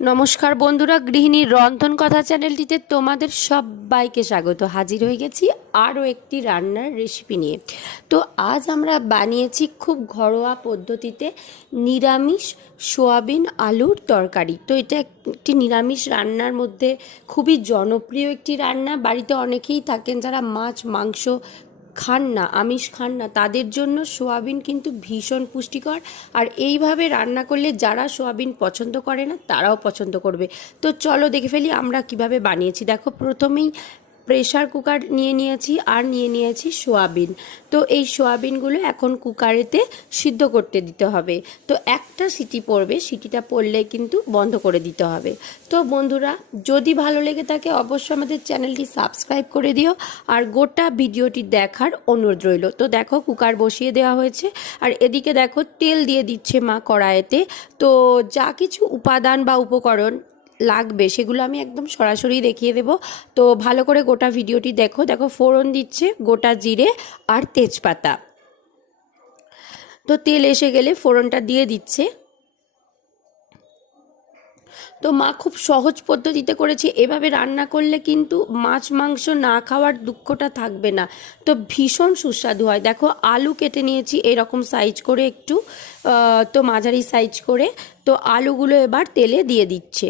নমস্কার বন্ধুরা, গৃহিণীর রন্ধন কথা চ্যানেলটিতে তোমাদের সবাইকে স্বাগত। হাজির হয়ে গেছি আরও একটি রান্নার রেসিপি নিয়ে। তো আজ আমরা বানিয়েছি খুব ঘরোয়া পদ্ধতিতে নিরামিষ সোয়াবিন আলুর তরকারি। তো এটা একটি নিরামিষ রান্নার মধ্যে খুবই জনপ্রিয় একটি রান্না। বাড়িতে অনেকেই থাকেন যারা মাছ, মাংস খান না, আমিষ খান না, তাদের জন্য সোয়াবিন কিন্তু ভীষণ পুষ্টিকর। আর এইভাবে রান্না করলে যারা সোয়াবিন পছন্দ করে না, তারাও পছন্দ করবে। তো চলো দেখে ফেলি আমরা কীভাবে বানিয়েছি। দেখো, প্রথমেই প্রেশার কুকার নিয়ে নিয়েছি আর নিয়ে নিয়েছি সোয়াবিন। তো এই সোয়াবিনগুলো এখন কুকারেতে সিদ্ধ করতে দিতে হবে। তো একটা সিটি পড়বে, সিটিটা পড়লে কিন্তু বন্ধ করে দিতে হবে। তো বন্ধুরা, যদি ভালো লেগে থাকে অবশ্যই আমাদের চ্যানেলটি সাবস্ক্রাইব করে দিও আর গোটা ভিডিওটি দেখার অনুরোধ রইল। তো দেখো কুকার বসিয়ে দেওয়া হয়েছে আর এদিকে দেখো তেল দিয়ে দিচ্ছে মা কড়াইতে। তো যা কিছু উপাদান বা উপকরণ লাগবে, সেগুলো আমি একদম সরাসরি দেখিয়ে দেব। তো ভালো করে গোটা ভিডিওটি দেখো। দেখো, ফোড়ন দিচ্ছে গোটা জিরে আর তেজপাতা। তো তেল এসে গেলে ফোড়নটা দিয়ে দিচ্ছে। তো মা খুব সহজ পদ্ধতিতে করেছে। এভাবে রান্না করলে কিন্তু মাছ মাংস না খাওয়ার দুঃখটা থাকবে না। তো ভীষণ সুস্বাদু হয়। দেখো, আলু কেটে নিয়েছি এরকম সাইজ করে একটু তো মাঝারি সাইজ করে। তো আলুগুলো এবার তেলে দিয়ে দিচ্ছে।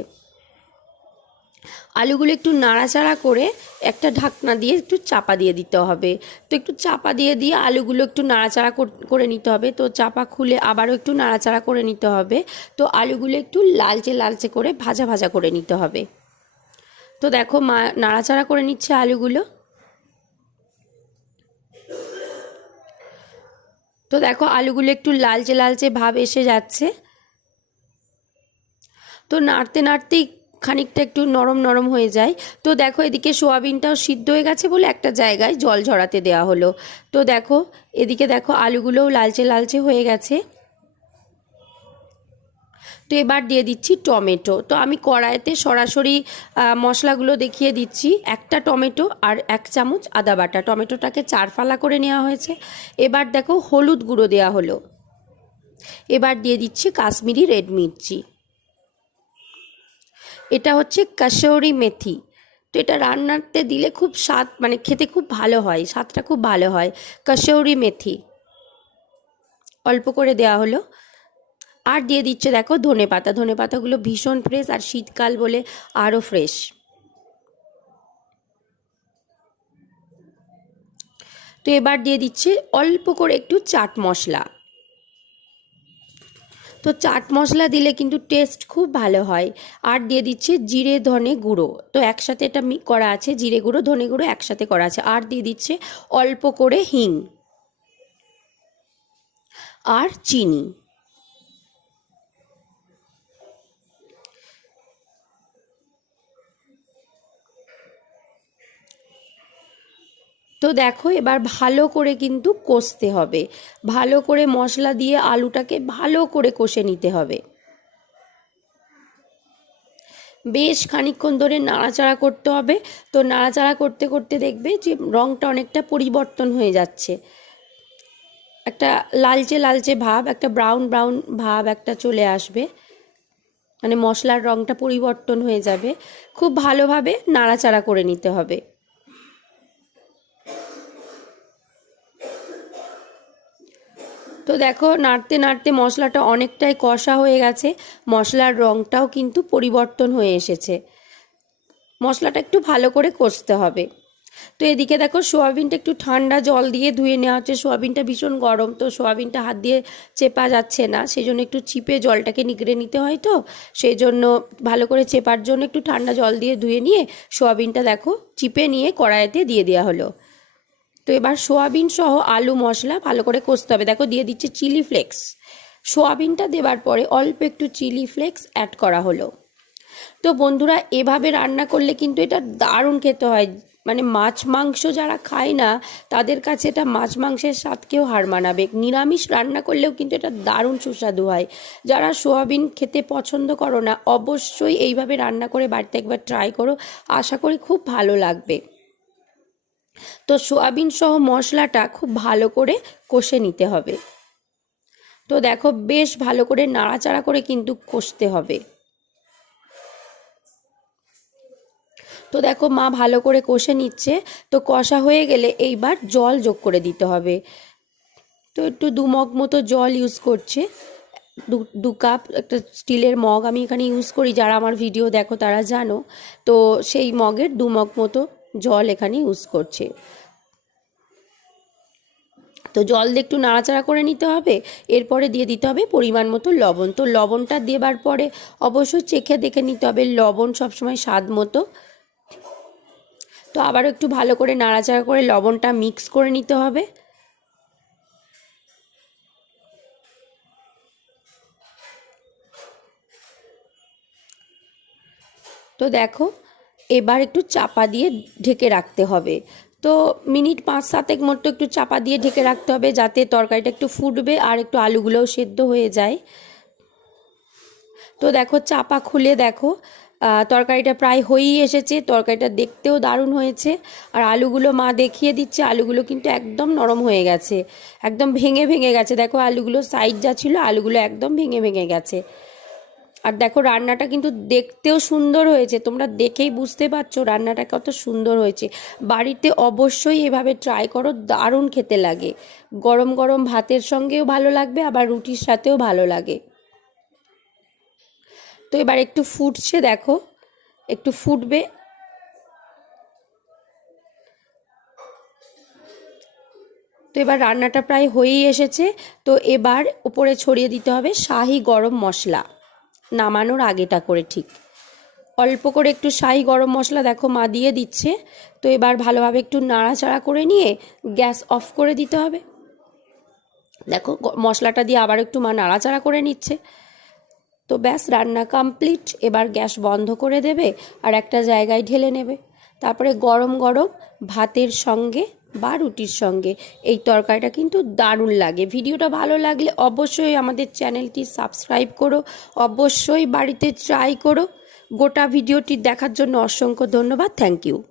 আলুগুলো একটু নাড়াচাড়া করে একটা ঢাকনা দিয়ে একটু চাপা দিয়ে দিতে হবে। তো একটু চাপা দিয়ে দিয়ে আলুগুলো একটু নাড়াচাড়া করে নিতে হবে। তো চাপা খুলে আবারও একটু নাড়াচাড়া করে নিতে হবে। তো আলুগুলো একটু লালচে লালচে করে ভাজা ভাজা করে নিতে হবে। তো দেখো মা, নাড়াচাড়া করে নিচ্ছে আলুগুলো। তো দেখো আলুগুলো একটু লালচে লালচে ভাব এসে যাচ্ছে। তো নাড়তে নাড়তেই খানিকটা একটু নরম নরম হয়ে যায়। তো দেখো এদিকে সোয়াবিনটাও সিদ্ধ হয়ে গেছে বলে একটা জায়গায় জল ঝরাতে দেওয়া হলো। তো দেখো, এদিকে দেখো আলুগুলোও লালচে লালচে হয়ে গেছে। তো এবার দিয়ে দিচ্ছি টমেটো। তো আমি কড়াইতে সরাসরি মশলাগুলো দেখিয়ে দিচ্ছি। একটা টমেটো আর এক চামচ আদা বাটা। টমেটোটাকে চার ফালা করে নেওয়া হয়েছে। এবার দেখো হলুদ গুঁড়ো দেওয়া হলো। এবার দিয়ে দিচ্ছি কাশ্মীরি রেড মির্চি। এটা হচ্ছে কাশৌরি মেথি। তো এটা রান্নাতে দিলে খুব স্বাদ মানে খেতে খুব ভালো হয়, স্বাদটা খুব ভালো হয়। কাশৌরি মেথি। অল্প করে দেওয়া হলো। আর দিয়ে দিচ্ছে দেখো ধনে পাতা। ধনে পাতাগুলো ভীষণ ফ্রেশ আর শীতকাল বলে আরও ফ্রেশ তো এবার দিয়ে দিচ্ছে অল্প করে একটু চাট মশলা। তো চাট মশলা দিলে কিন্তু টেস্ট খুব ভালো হয়। আর দিয়ে দিচ্ছে জিরে ধনে গুঁড়ো। তো একসাথে এটা করা আছে, জিরে গুঁড়ো, ধনে গুঁড়ো একসাথে করা আছে। আর দিয়ে দিচ্ছে অল্প করে হিং। আর চিনি। তো দেখো, এবার ভালো করে কিন্তু কষতে হবে। ভালো করে মশলা দিয়ে আলুটাকে ভালো করে কষে নিতে হবে। বেশ খানিক্ষণ ধরে নাড়াচাড়া করতে হবে। তো নাড়াচাড়া করতে করতে দেখবে যে রঙটা অনেকটা পরিবর্তন হয়ে যাচ্ছে। একটা লালচে লালচে ভাব, একটা ব্রাউন ব্রাউন ভাব একটা চলে আসবে। মানে মশলার রঙটা পরিবর্তন হয়ে যাবে। খুব ভালোভাবে নাড়াচাড়া করে নিতে হবে। তো দেখো, নাড়তে নাড়তে মশলাটা অনেকটাই কষা হয়ে গেছে। মশলার রঙটাও কিন্তু পরিবর্তন হয়ে এসেছে। মশলাটা একটু ভালো করে কষতে হবে। তো এদিকে দেখো, সোয়াবিনটা একটু ঠান্ডা জল দিয়ে ধুয়ে নেওয়া হচ্ছে। সোয়াবিনটা ভীষণ গরম, তো সোয়াবিনটা হাত দিয়ে চেপা যাচ্ছে না। সেই জন্য একটু চিপে জলটাকে নিগড়ে নিতে হয় তো। সেই জন্য ভালো করে চেপার জন্য একটু ঠান্ডা জল দিয়ে ধুয়ে নিয়ে সোয়াবিনটা দেখো, চিপে নিয়ে কড়াইতে দিয়ে দেওয়া হলো। তো এবার সোয়াবিন সহ আলু মশলা ভালো করে কষতে হবে। দেখো, দিয়ে দিচ্ছে চিলি ফ্লেক্স। সোয়াবিনটা দেবার পরে অল্প একটু চিলি ফ্লেক্স অ্যাড করা হলো। তো বন্ধুরা, এভাবে রান্না করলে কিন্তু এটা দারুণ খেতে হয়। মানে মাছ মাংস যারা খায় না, তাদের কাছে এটা মাছ মাংসের স্বাদকেও হার মানাবে। নিরামিষ রান্না করলেও কিন্তু এটা দারুণ সুস্বাদু হয়। যারা সোয়াবিন খেতে পছন্দ করো না, অবশ্যই এইভাবে রান্না করে বাড়িতে একবার ট্রাই করো। আশা করি খুব ভালো লাগবে। তো সোয়াবিন সহ মশলাটা খুব ভালো করে কষে নিতে হবে। তো দেখো বেশ ভালো করে নাড়াচাড়া করে কিন্তু কষতে হবে। তো দেখো মা ভালো করে কষে নিচ্ছে। তো কষা হয়ে গেলে এইবার জল যোগ করে দিতে হবে। তো একটু দু মগ মতো জল ইউজ করছে। দু দু কাপ একটা স্টিলের মগ আমি এখানে ইউজ করি। যারা আমার ভিডিও দেখো তারা জানো। তো সেই মগের দু মগ মতো জল এখানে ইউজ করছে। তো জল দিয়ে একটু নাড়াচাড়া করে নিতে হবে, এরপরে দিয়ে দিতে হবে পরিমাণ মতো লবণ। তো লবণটা দেবার পরে অবশ্যই চেখে দেখে নিতে হবে, লবণ সবসময় স্বাদ মতো। তো আবারও একটু ভালো করে নাড়াচাড়া করে লবণটা মিক্স করে নিতে হবে। তো দেখো এবার একটু চাপা দিয়ে ঢেকে রাখতে হবে। তো মিনিট পাঁচ সাতেক মতো একটু চাপা দিয়ে ঢেকে রাখতে হবে যাতে তরকারিটা একটু ফুটবে আর একটু আলুগুলোও সেদ্ধ হয়ে যায়। তো দেখো, চাপা খুলে দেখো তরকারিটা প্রায় হয়েই এসেছে। তরকারিটা দেখতেও দারুণ হয়েছে। আর আলুগুলো মা দেখিয়ে দিচ্ছে, আলুগুলো কিন্তু একদম নরম হয়ে গেছে। একদম ভেঙে ভেঙে গেছে। দেখো, আলুগুলো সাইজ যা ছিল, আলুগুলো একদম ভেঙে ভেঙে গেছে। আর দেখো, রান্নাটা কিন্তু দেখতেও সুন্দর হয়েছে। তোমরা দেখেই বুঝতে পারছ রান্নাটা কত সুন্দর হয়েছে। বাড়িতে অবশ্যই এভাবে ট্রাই করো, দারুণ খেতে লাগে। গরম গরম ভাতের সঙ্গেও ভালো লাগবে, আবার রুটির সাথেও ভালো লাগে। তো এবার একটু ফুটছে, দেখো, একটু ফুটবে। তো এবার রান্নাটা প্রায় হয়েই এসেছে। তো এবার উপরে ছড়িয়ে দিতে হবে শাহি গরম মশলা। নামানোর আগেটা করে ঠিক। অল্প করে একটু শাহি গরম মশলা দেখো মা দিয়ে দিচ্ছে। তো এবার ভালোভাবে একটু নাড়াচাড়া করে নিয়ে গ্যাস অফ করে দিতে হবে। দেখো মশলাটা দিয়ে আবার একটু মা নাড়াচাড়া করে নিচ্ছে। তো ব্যাস, রান্না কমপ্লিট এবার গ্যাস বন্ধ করে দেবে আর একটা জায়গায় ঢেলে নেবে। তারপরে গরম গরম ভাতের সঙ্গে বা রুটির সঙ্গে। এই তরকারিটা কিন্তু দারুণ লাগে। ভিডিওটা ভালো লাগলে অবশ্যই আমাদের চ্যানেলটি সাবস্ক্রাইব করো। অবশ্যই বাড়িতে ট্রাই করো। গোটা ভিডিওটি দেখার জন্য অসংখ্য ধন্যবাদ। Thank you.